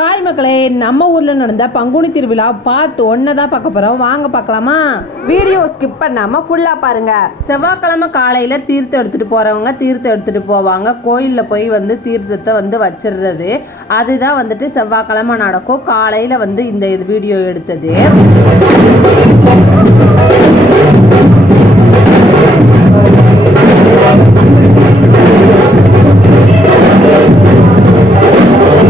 Hi மக்களே, நம்ம ஊரில் நடந்த பங்குனி திருவிழா பார்ட் 1 தான் பார்க்க போகிறோம். வாங்க பார்க்கலாமா? வீடியோ ஸ்கிப் பண்ணாமல் ஃபுல்லாக பாருங்கள். செவ்வாய்க்கிழமை காலையில் தீர்த்தம் எடுத்துகிட்டு போகிறவங்க தீர்த்தம் எடுத்துகிட்டு போவாங்க. கோயிலில் போய் தீர்த்தத்தை வச்சிடுறது, அதுதான் செவ்வாய்க்கிழமை நடக்கும். காலையில் இந்த வீடியோ எடுத்தது.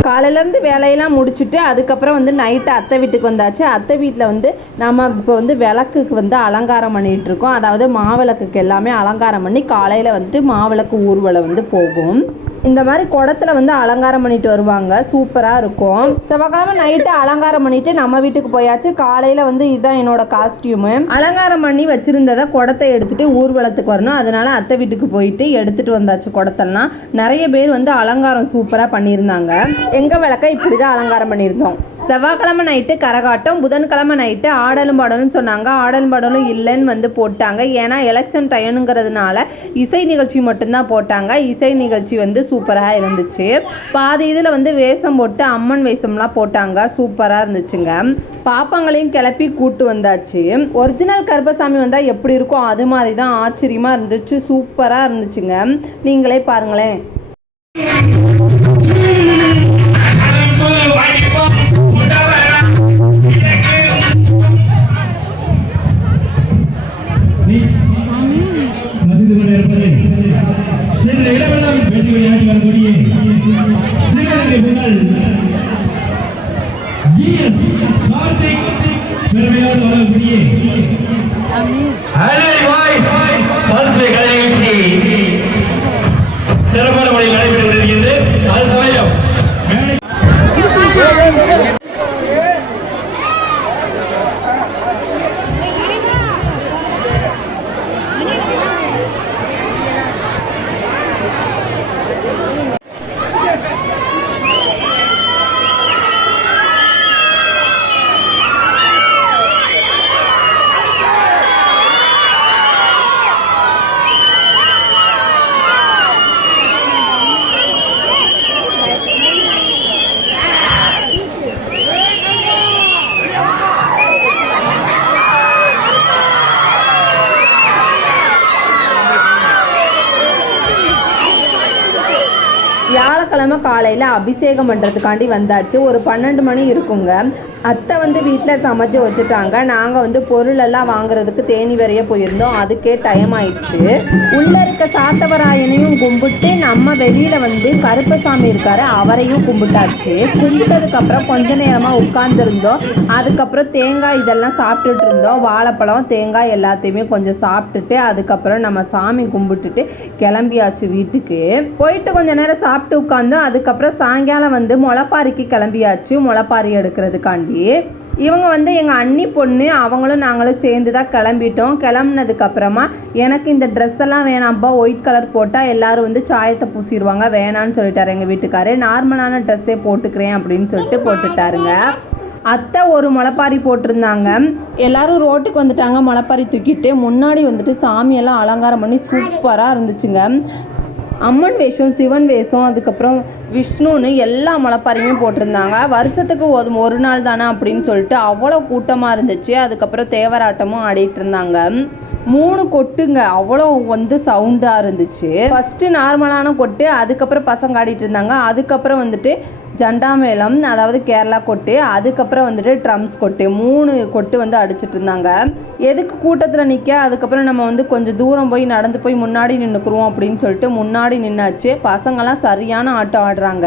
காலையிலேருந்து வேலையெல்லாம் முடிச்சுட்டு அதுக்கப்புறம் நைட்டு அத்தை வீட்டுக்கு வந்தாச்சு. அத்தை வீட்டில் நம்ம இப்போ விளக்குக்கு அலங்காரம் பண்ணிகிட்ருக்கோம். அதாவது மாவிளக்குக்கு எல்லாமே அலங்காரம் பண்ணி காலையில் மாவிளக்கு ஊர்வலம் போகும். இந்த மாதிரி குடத்துல அலங்காரம் பண்ணிட்டு வருவாங்க. சூப்பராக இருக்கும். செவ்வாய்க்கிழமை நைட்டு அலங்காரம் பண்ணிட்டு நம்ம வீட்டுக்கு போயாச்சு. காலையில் இதுதான் என்னோட காஸ்டியூமு. அலங்காரம் பண்ணி வச்சுருந்ததை குடத்தை எடுத்துகிட்டு ஊர்வலத்துக்கு வரணும். அதனால் அத்தை வீட்டுக்கு போயிட்டு எடுத்துகிட்டு வந்தாச்சு. குடத்தெல்லாம் நிறைய பேர் அலங்காரம் சூப்பராக பண்ணியிருந்தாங்க. எங்கள் விளக்கை இப்படி தான் அலங்காரம் பண்ணியிருந்தோம். செவ்வாய்க்கிழமை நைட்டு கரகாட்டம், புதன்கிழமை நைட்டு ஆடலும் பாடலும் சொன்னாங்க. ஆடலும் பாடலும் இல்லைன்னு போட்டாங்க. ஏன்னா எலெக்ஷன் டைனுங்கிறதுனால இசை நிகழ்ச்சி மட்டும்தான் போட்டாங்க. இசை நிகழ்ச்சி சூப்பராக இருந்துச்சு. பாதி இதில் வேஷம் போட்டு அம்மன் வேஷம்லாம் போட்டாங்க. சூப்பராக இருந்துச்சுங்க. பாப்பாங்களையும் கிளப்பி கூட்டு வந்தாச்சு. ஒரிஜினல் கருப்பசாமி வந்தால் எப்படி இருக்கும் அது மாதிரி தான் ஆச்சரியமாக இருந்துச்சு. சூப்பராக இருந்துச்சுங்க. நீங்களே பாருங்களேன். சிறப்பான முறையில் நடைபெற்று வருகிறது. அது சமயம் வியாழக்கிழமை காலையில் அபிஷேகம் பண்ணுறதுக்காண்டி வந்தாச்சு. ஒரு 12 மணி இருக்குங்க. அத்தை வீட்டில் சமைச்சு வச்சுட்டாங்க. நாங்கள் பொருளெல்லாம் வாங்குறதுக்கு தேனி வரைய போயிருந்தோம். அதுக்கே டைம் ஆயிடுச்சு. உள்ளே இருக்க சாத்தவராயனையும் கும்பிட்டு நம்ம வெளியில் கருப்பசாமி இருக்காரு, அவரையும் கும்பிட்டாச்சு. கும்பிட்டதுக்கப்புறம் கொஞ்ச நேரமாக உட்காந்துருந்தோம். அதுக்கப்புறம் தேங்காய் இதெல்லாம் சாப்பிட்டுட்டு இருந்தோம். வாழைப்பழம் தேங்காய் எல்லாத்தையுமே கொஞ்சம் சாப்பிட்டுட்டு அதுக்கப்புறம் நம்ம சாமி கும்பிட்டுட்டு கிளம்பியாச்சு வீட்டுக்கு. போயிட்டு கொஞ்ச நேரம் சாப்பிட்டு உட்காந்தோம். அதுக்கப்புறம் சாயங்காலம் முளைப்பாரிக்கு கிளம்பியாச்சு. முளைப்பாரி எடுக்கிறதுக்காண்டி இவங்க எங்கள் அண்ணி பொண்ணு, அவங்களும் நாங்களும் சேர்ந்து தான் கிளம்பிட்டோம். கிளம்புனதுக்கப்புறமா எனக்கு இந்த ட்ரெஸ் எல்லாம் வேணாம்ப்பா, ஒயிட் கலர் போட்டால் எல்லோரும் சாயத்தை பூசிடுவாங்க, வேணான்னு சொல்லிட்டாரு எங்கள் வீட்டுக்காரு. நார்மலான ட்ரெஸ்ஸே போட்டுக்கிறேன் அப்படின்னு சொல்லிட்டு போட்டுட்டாருங்க. அத்தை ஒரு முளைப்பாரி போட்டிருந்தாங்க. எல்லோரும் ரோட்டுக்கு வந்துட்டாங்க. முளைப்பாரி தூக்கிட்டு முன்னாடி சாமியெல்லாம் அலங்காரம் பண்ணி சூப்பராக இருந்துச்சுங்க. அம்மன் வேஷம், சிவன் வேஷம், அதுக்கப்புறம் விஷ்ணுன்னு எல்லா முளைப்பாரியுமே போட்டிருந்தாங்க. வருஷத்துக்கு ஒரு நாள் தானே அப்படின்னு சொல்லிட்டு அவ்வளோ கூட்டமாக இருந்துச்சு. அதுக்கப்புறம் தேவராட்டமும் ஆடிட்டு இருந்தாங்க. 3 கொட்டுங்க, அவ்வளோ சவுண்டாக இருந்துச்சு. ஃபஸ்ட்டு நார்மலான கொட்டு, அதுக்கப்புறம் பசங்க ஆடிட்டு இருந்தாங்க. அதுக்கப்புறம் ஜண்டா மேளம், அதாவது கேரளா கொட்டு, அதுக்கப்புறம் ட்ரம்ஸ் கொட்டு, 3 கொட்டு அடிச்சிட்டு இருந்தாங்க. எதுக்கு கூட்டத்தில் நிற்க, அதுக்கப்புறம் நம்ம கொஞ்சம் தூரம் போய் நடந்து போய் முன்னாடி நின்றுக்குருவோம் அப்படின்னு சொல்லிட்டு முன்னாடி நின்னாச்சு. பசங்கள்லாம் சரியான ஆட்டம் ஆடுறாங்க.